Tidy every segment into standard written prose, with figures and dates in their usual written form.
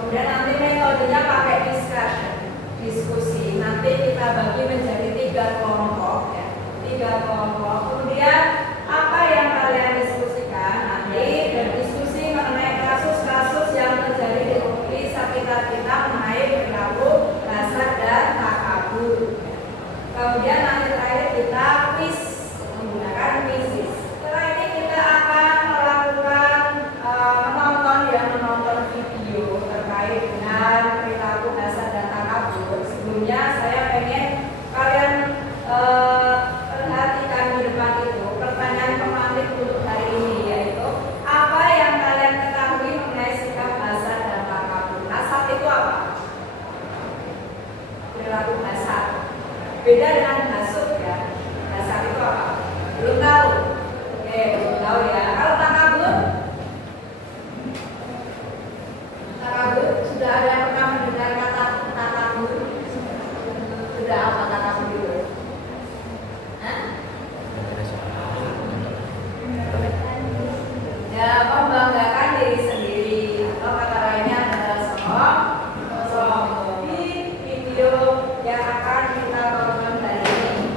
Kemudian nanti metodenya pakai diskusi. Nanti kita bagi menjadi 3 kelompok ya. 3 kelompok. Kemudian apa yang kalian diskusikan nanti berdiskusi mengenai kasus-kasus yang terjadi di sekitar kita mengenai perilaku hasad dan takabur. Kemudian nanti terakhir kita quiz menggunakan quizzes. Setelah ini kita akan melakukan menonton video terkait dengan perilaku hasad dan takabur. Sebelumnya saya pengen kalian perhatikan di depan itu pertanyaan pemantik untuk hari ini, yaitu apa yang kalian ketahui mengenai sikap hasad dan takabur. Hasad itu apa? Perilaku hasad. Beda dengan hasud ya. Hasad itu apa? Belum tahu. Oke, belum tahu ya. Kalau takabur, sudah ada yang pernah mendengar kata takabur? Sudah apa takabur itu? Ya, membanggakan diri sendiri, atau kata lainnya adalah sombong. Di video yang akan kita tonton hari ini.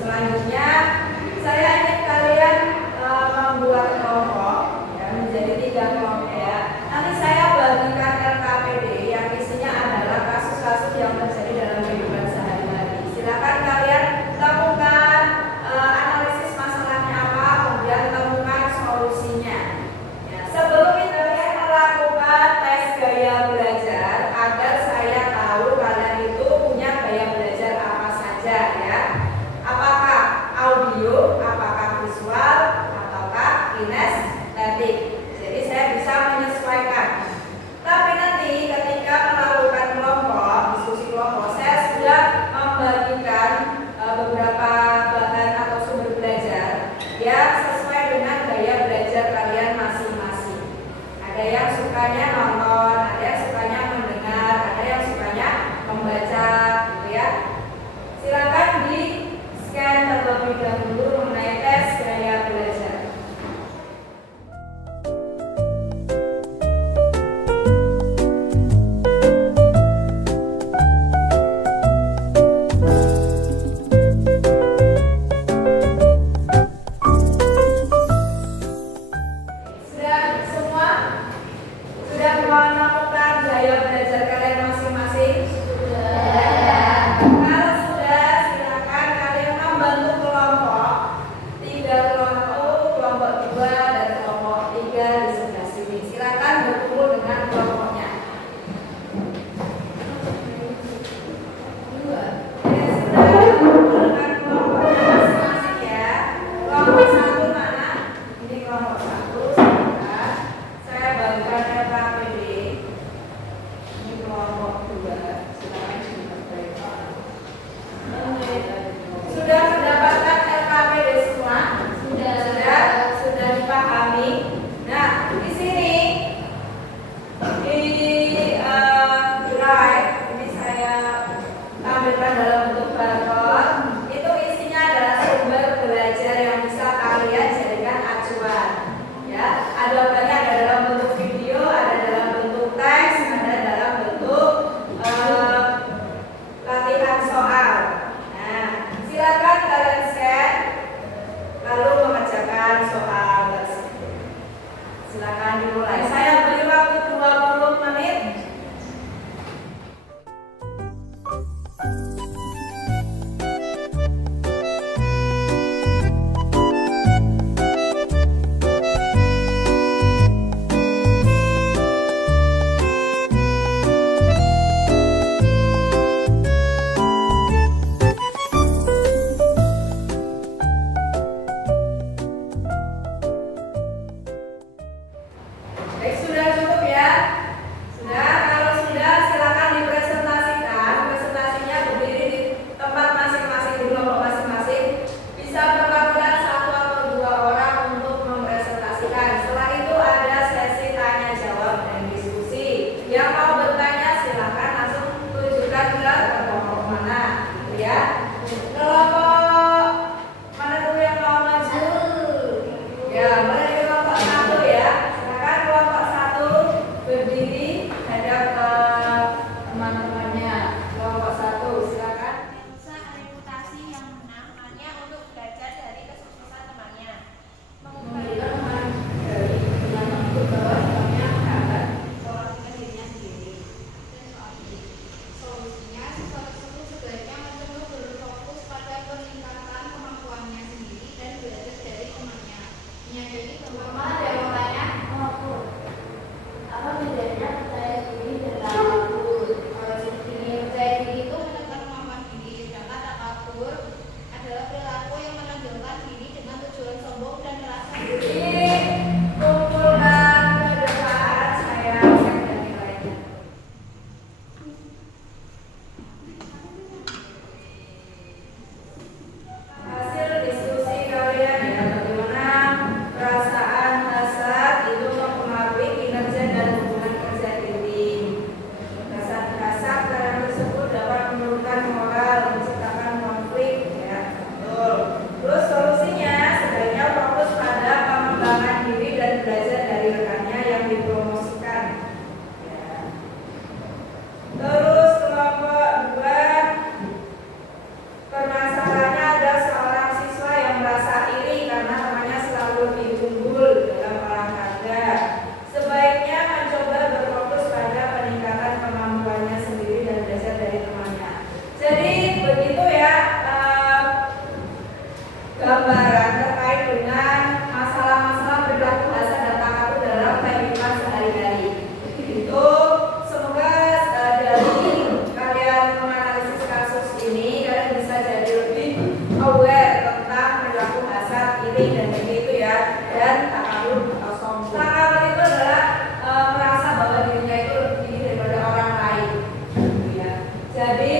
Selanjutnya saya ingin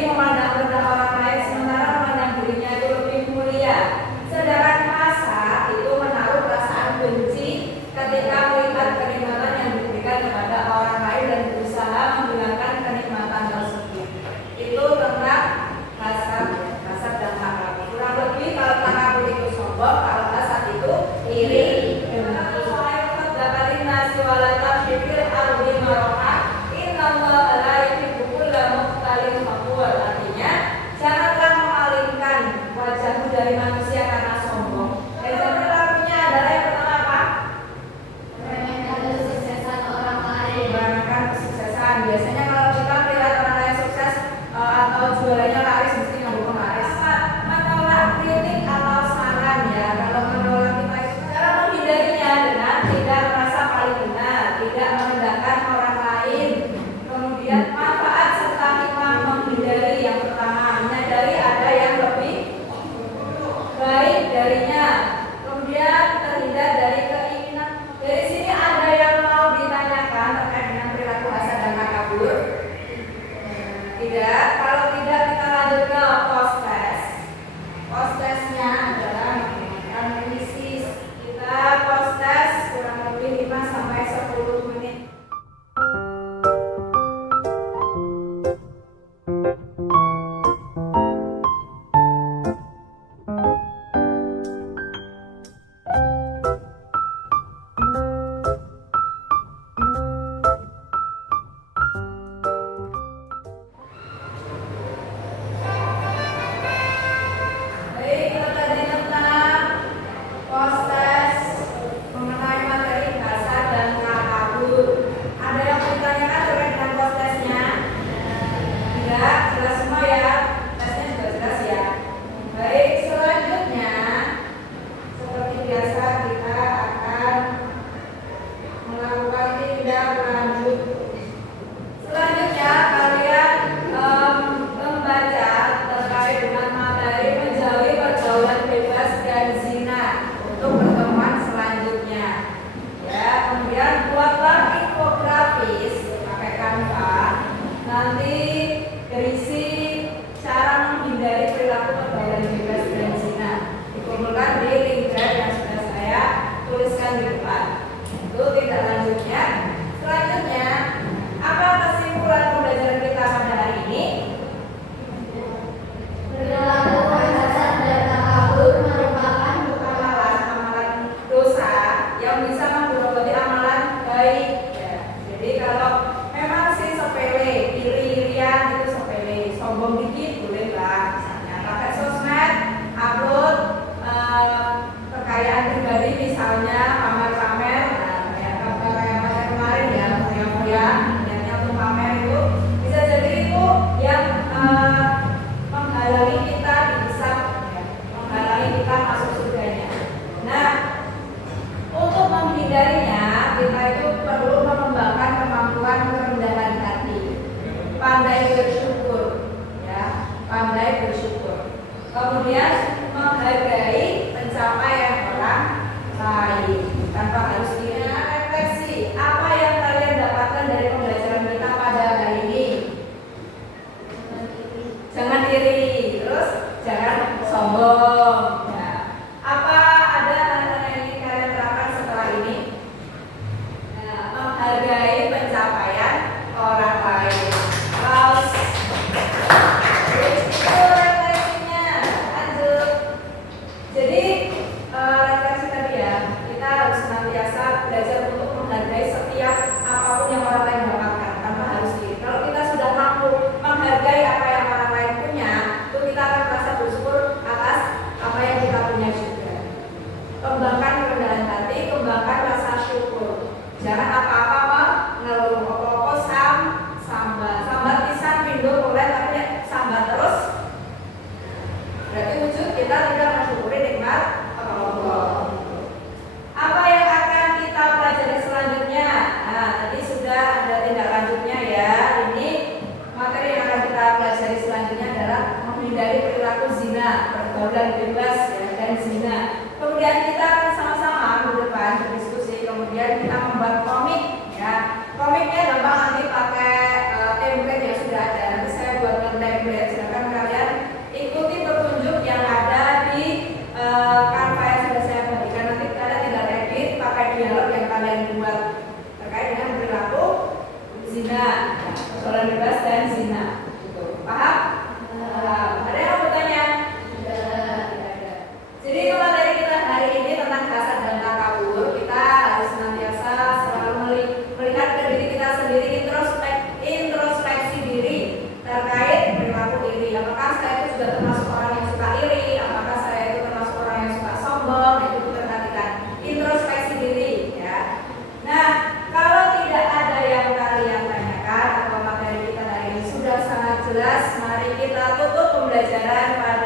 memandang rendah orang lain sementara memandang dirinya itu lebih mulia. Sedangkan hasad itu menaruh perasaan benci ketika melihat kenikmatan yang diberikan kepada orang lain dan berusaha menghilangkan kenikmatan tersebut. Itu tentang hasad dan takabur. Kurang lebih kalau takabur itu sombong, kalau hasad itu iri. Artinya janganlah memalingkan wajahmu dari manusia karena sombong. Dan perilakunya adalah yang pertama apa? Meremehkan kesuksesan orang lain. Meremehkan kesuksesan. Biasanya kalau kita melihat orang lain sukses atau jualannya laris, mesti ngomong laris. Menolak kritik atau saran ya. Kalau menolak kita itu cara menghindarinya dengan tidak merasa paling benar, tidak merendahkan orang lain. Kemudian manfaat serta hikmah menghindari. Yang pertama, menyadari ada yang lebih baik darinya. Kemudian terhindar dari keinginan. Dari sini ada yang mau ditanyakan terkait dengan perilaku hasad dan takabur? Tidak. Kalau tidak, kita lanjut ke post test. Post testnya adalah menggunakan analisis. Kita post test kurang lebih 5 sampai 10 menit. Kemudian menghargai pencapaian orang lain tanpa harus refleksi apa yang kalian dapatkan dari pembelajaran kita pada hari ini. Jangan iri, terus jangan sombong. Ya. Apa ada hal-hal yang ingin kalian terapkan setelah ini? Nah, menghargai pencapaian orang lain. Terus jadi refleksi tadi ya, kita harus senantiasa belajar untuk menghargai setiap apapun yang orang lain dapatkan tanpa harus iri. Kalau kita sudah mampu menghargai apa yang orang lain punya, itu kita akan merasa bersyukur atas apa yang kita punya juga. Kembangkan kerendahan hati, kembangkan rasa syukur. Jangan apa-apa mengeluh, apa-apa sambat pisan pindu mulai tapi sambat terus. Berarti wujud kita tidak mensyukuri nikmat Allah. Apa yang akan kita pelajari selanjutnya? Nah, tadi sudah ada tindak lanjutnya ya. Ini materi yang akan kita pelajari selanjutnya adalah menghindari perilaku zina, pergaulan bebas ya, dan zina. Kemudian kita akan sama-sama minggu depan berdiskusi. Kemudian kita membuat komik ya. Komiknya gampang, nanti pakai template yang sudah ada. Nanti saya buatkan template. diri. Apakah saya itu juga termasuk orang yang suka iri? Apakah saya itu termasuk orang yang suka sombong? Nah, itu perhatikan. Introspeksi diri, ya. Nah, kalau tidak ada yang kalian tanyakan atau materi kita hari ini sudah sangat jelas, mari kita tutup pembelajaran pada